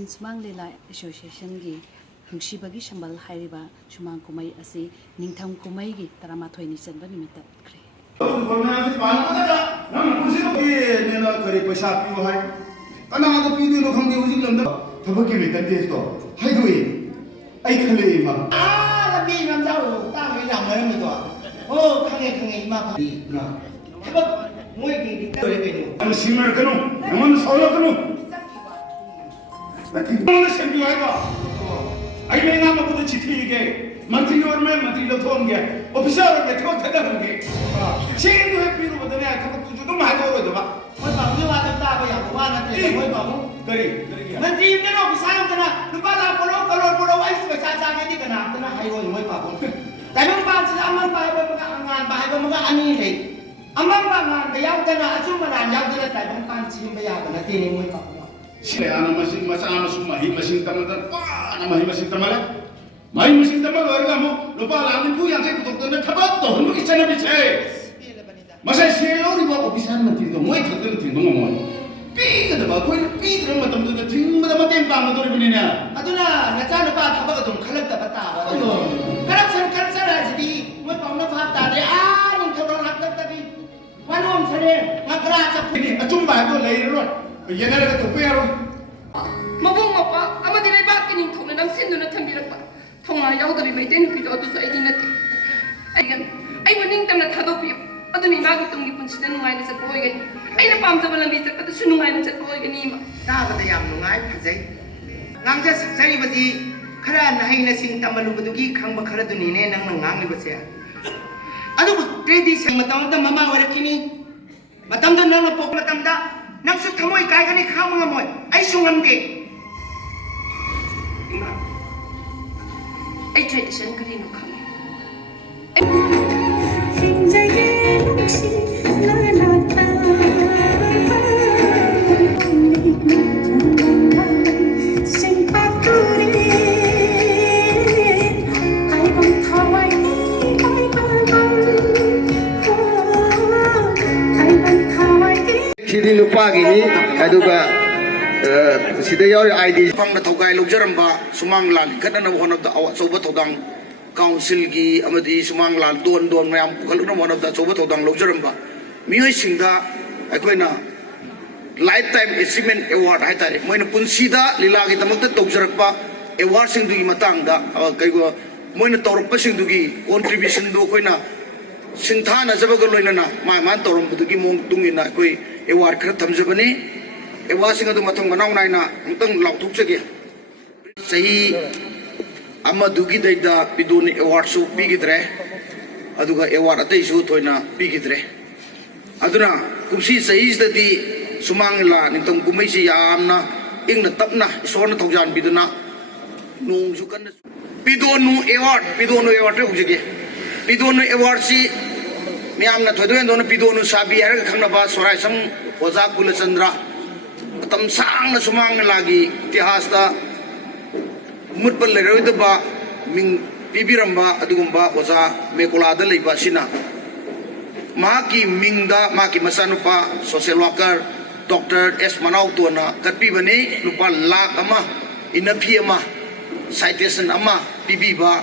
Nongin Shumang Leela Association gi Nungsibagi Sambal hairiba Shumang Kumhei asi Ningtham Kumhei gi Taramathoi ni chanba nimita utkare. I may not go to Chitty, Monty or Mammy, the Tonga, officer, the Total. She ain't happy with the neck to do my over. What about you at the top of one at the very, very even of Santana, the Bala Polo, Ice was taken after the highway in my papa. They don't pass among by Annie. Among the Yagana, Azuma, and Yagana, I don't fancy him by Yagana, getting with papa. Sila masing masama sumahi masing tamadan pa na mahi masing tamala mahi masing tamal warga mo lupa lamin po yang saya kutuk na tabat to hindi isa na biche masay siya ori ba opisan man tinto mo ito tinto mo pi kada ba ko pi drum matam to ting madam tem pang to rin niya aduna nachano pa tabak tong khalag ta bata corruption rajdi mo pang na phat ta de ning thorong hak ta bi wanom sare ngakra sa pini achum ba ko lei ro yan na ito pero mabung mapa ama dinay bakit Ningtham na nang sindo na tambirak pa thonga yaw dabi may den pito to sa idin nati ay Ningtham na thadopi adu ni magi tungi punsi na nungai na sa boy gani ay na pamsa balang bitak pati sunungai na sa boy gani ma ta bata yam nungai phajai ngangja saksai baji khara nahai na sing tamalu badugi khangba khara duni ne nang ngang ni base adu tradition matam da mama warakini matam da nang pok matam da nang su thamoy kai kani khang mga moy ay sungam de ay tradition kani no khang Sidi lupa gini, aduga sida yaw ID pang na thogay lugjaramba Shumang lan kana na one of the soba thodang council gi amadi Shumang lan don mayam kaluna one of the soba thodang lugjaramba mioi singda akoina lifetime achievement award hai tare moina punsida Leela gi tamakta togjarakpa award sing du gi matangda kaigo moina tawrpa sing du gi contribution du koina singthana jabaga loinana man tawram du gi mong tungina koi award khar thamjabani award sing adu mathang manaw naina amtang lauthuk chage sahi amadugi daida piduni award su pigidre aduga award atai su thoina pigidre aduna kumsi sahi dadi Shumang la Ningtham Kumhei si yamna ingna tapna isona thogjan biduna nung su kan pidonu award re hujage pidonu award si miyamna thodoen don pidonu sabi har khangna ba sorai sam oza kulachandra tam sang na Shumang lagi itihas da mutbal le roida ba ming pibiramba adugumba oza mekola da leiba sina maki mingda maki masanupa social worker Dr. S Manaw to na katpi bani lupa lakh ama inapi ama citation ama pibiba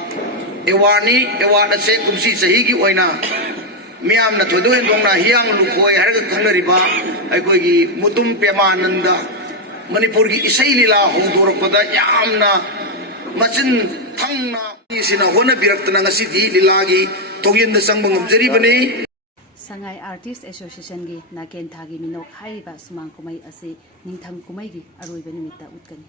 award se kumsi sahi gi oina miyam na thodoen dong na hiang lukhoi har ga khanariba aikoi gi mutum pemananda manipur gi isai lila hodorokpada yamna machin thangna sina hona biraktana ngasi di Leela gi togin da sangbang objari bani Sangai Artist Association gi naken thagi minok hairiba Shumang Kumhei asi Ningtham Kumhei gi aroi ba nimita utkani